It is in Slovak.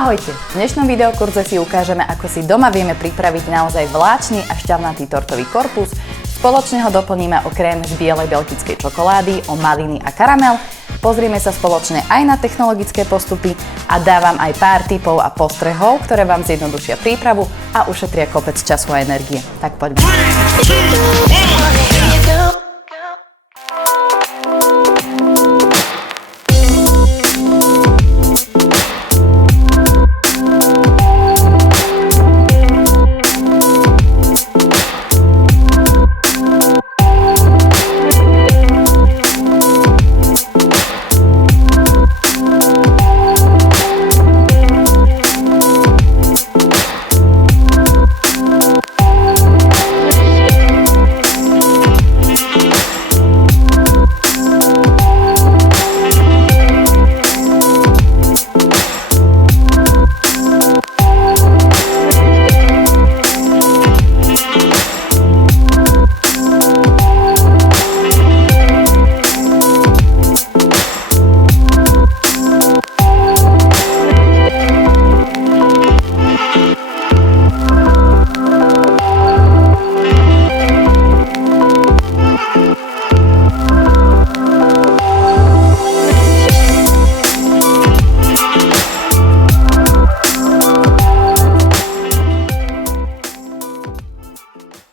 Ahojte! V dnešnom videokurze si ukážeme, ako si doma vieme pripraviť naozaj vláčny a šťavnatý tortový korpus. Spoločne ho doplníme o krém z bielej belgickej čokolády, o maliny a karamel. Pozrieme sa spoločne aj na technologické postupy a dávam aj pár tipov a postrehov, ktoré vám zjednodušia prípravu a ušetria kopec času a energie. Tak poďme. 3, 2, 1.